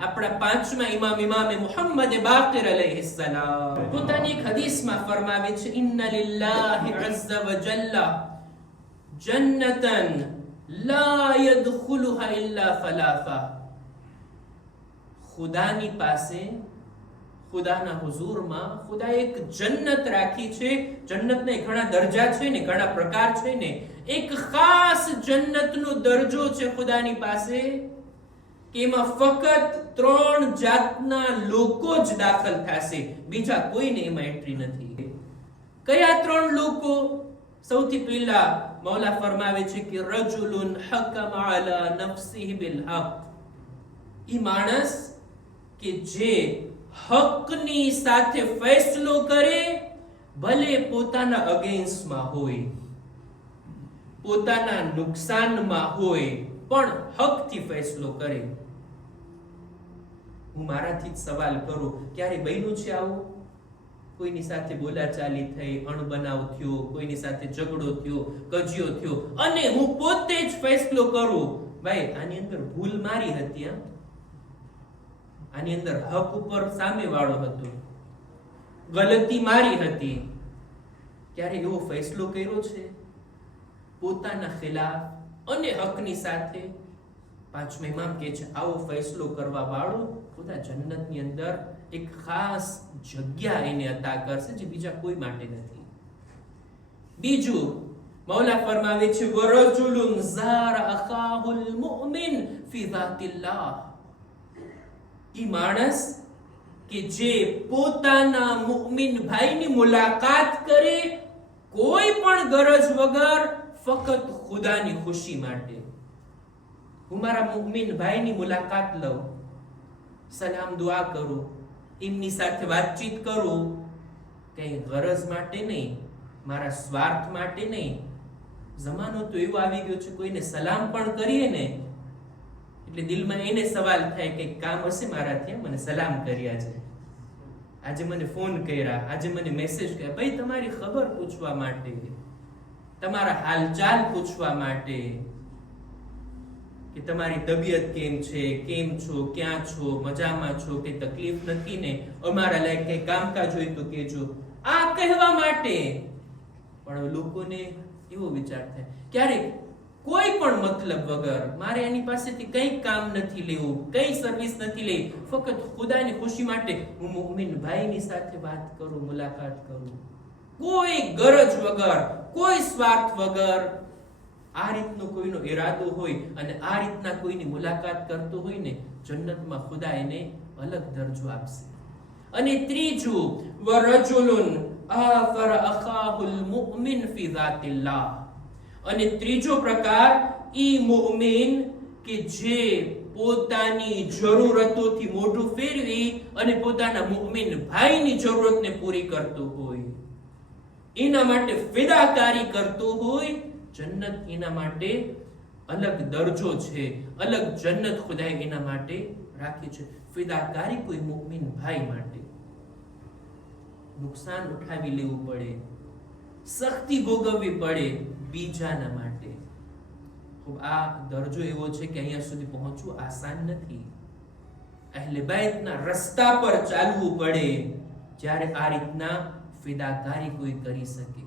આપણા પાંચમા ઇમામે મુહમ્મદ બાકિર અલૈહિસ્સલામ પોતાની એક હદીસમાં ફરમાવે છે, ઇન્ના લિલ્લાહિ અઝ્ઝ વ જલ્લા જન્નતન લા યદખુલુહા ઇલ્લા ફલાફા. ખુદાની પાસે, ખુદાના હુઝુરમાં ખુદાએ એક જન્નત રાખી છે. જન્નતને ઘણા દરજા છે ને, ઘણા પ્રકાર છે ને. એક ખાસ જન્નતનો દરજ્જો છે ખુદાની પાસે કે એમાં ફક્ત 3 જાતના લોકો જ દાખલ થશે, બીજા કોઈને એમાં એન્ટ્રી નથી. કયા 3 લોકો? સૌથી પહેલા મૌલા ફરમાવે છે કે રજુલુન હકમ અલા નફસિહી બિલ હક. ઈ માણસ કે જે હકની સાથે ફેસલો કરે, ભલે પોતાના અગેન્સ્ટમાં હોય, પોતાના નુકસાનમાં હોય, પણ હકથી ફેસલો કરે. હું મારાથી જ સવાલ કરું, ક્યારે બન્યું છે આવું? કોઈની સાથે બોલાચાલી થઈ, અણબનાવ થયો, કોઈની સાથે ઝઘડો થયો, કજિયો થયો, અને હું પોતે જ ફેસલો કરું, ભાઈ આની અંદર ભૂલ મારી હતી, આની અંદર હક ઉપર સામેવાળો હતો, ગલતી મારી હતી. ક્યારે એવો ફેસલો કર્યો છે પોતાના ખિલાફ અને હકની સાથે? પાંચમા ઇમામ કહે છે આવો ફેસલો કરવા વાળો ખુદા જન્નતની અંદર એક ખાસ જગ્યા એને અતા કરશે જે બીજા કોઈ માટે નથી. બીજું મૌલા ફરમાવે છે વરજુલુન ઝારા અખાહુલ મુમિન ફી ઝાતિલ્લાહ. ઈ માણસ કે જે પોતાના મુમિન ભાઈની મુલાકાત કરે, કોઈ પણ ગરજ વગર, ફક્ત ખુદાની ખુશી માટે. હું મારા મુમિન ભાઈની મુલાકાત લઉં, સલામ દુઆ કરું, એમની સાથે વાતચીત કરું, કઈ ગરજ માટે નહીં, મારા સ્વાર્થ માટે નહીં. જમાનો તો એવો આવી ગયો છે, કોઈને સલામ પણ કરીએ ને એટલે દિલમાં એને સવાલ થાય કે કામ હશે મારાથી, મને સલામ કર્યા છે, આજે મને ફોન કર્યા, આજે મને મેસેજ કર્યા. ભાઈ તમારી ખબર પૂછવા માટે, તમારા હાલચાલ પૂછવા માટે, કે તમારી તબિયત કેમ છે, કેમ છો, ક્યાં છો, મજામાં છો, કે તકલીફ નથી ને, અમારા લાયક કઈ કામકાજ હોય તો કહેજો, આ કહેવા માટે. પણ લોકોને એવો વિચાર થાય ક્યારેક કોઈ પણ મતલબ વગર, મારે એની પાસેથી કંઈ કામ નથી લેવું, કંઈ સર્વિસ નથી લેવી, ફક્ત ખુદાની ખુશી માટે હું મુમિન ભાઈની સાથે વાત કરું, મુલાકાત કરું, કોઈ ગરજ વગર, કોઈ સ્વાર્થ વગર. આ રીતનો કોઈનો ઈરાદો હોય અને આ રીતના કોઈની મુલાકાત કરતો હોય ને, જન્નતમાં ખુદા એને અલગ દરજ્જો આપશે. અને ત્રીજું વરજુલુન આફર અખાહુલ મુમિન ફી ઝાતિલ્લાહ. અને ત્રીજો પ્રકાર ઈ મુમિન કે જે પોતાની જરૂરતોથી મોઢું ફેરવી અને પોતાના મુમિન ભાઈની જરૂરતને પૂરી કરતો હોય, એના માટે ફિદાકારી કરતો હોય, જન્નત એના માટે અલગ દરજ્જો છે, અલગ જન્નત ખુદાએ એના માટે રાખી છે. ફિદાકારી કોઈ મુમિન ભાઈ માટે, નુકસાન ઉઠાવી લેવું પડે, સખ્તી ભોગવવી પડે બીજાના માટે. આ દરજ્જો એવો છે કે અહીંયા સુધી પહોંચવું આસાન નથી. અહેલે બાયતના રસ્તા પર ચાલવું પડે જ્યારે આ રીતના ફિદાકારી કોઈ કરી શકે.